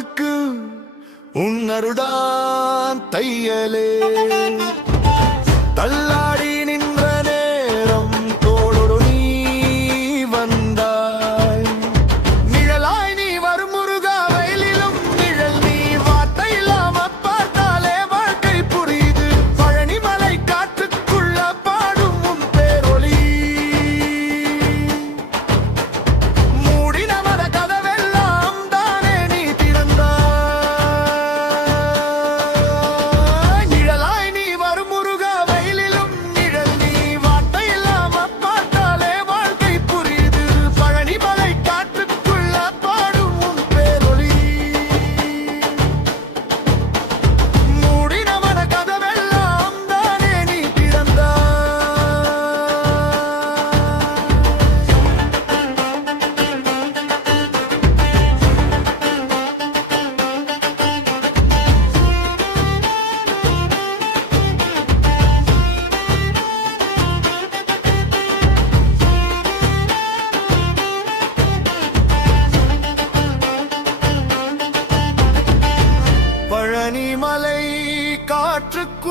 வாழ்வுக்கு உன்னருடான் தையலே தள்ளாடி நின்ற நேரம் தோளோடு நீ வந்தாய் நிழலாய் நீ வரும் முருகா வெயிலிலும் நிழல் நீ வார்த்தை இல்லாம பார்த்தாலே வாழ்க்கை புரியுது பழனிமலை காற்றுக்குள்ள பாடும் உன் பேரொளி மூடின மத கதவெல்லாம் தானே நீ திறந்தாய் நிழலாய் நீ வரும் முருகா வெயிலிலும் நிழல் நீ வார்த்தை இல்லாம பார்த்தாலே வாழ்க்கை புரியுது பழனிமலை காற்றுக்குள்ள பாடும் உன் பேரொளி மூடின மத கதவெல்லாம் தானே நீ திறந்தாய் பழனிமலை காற்று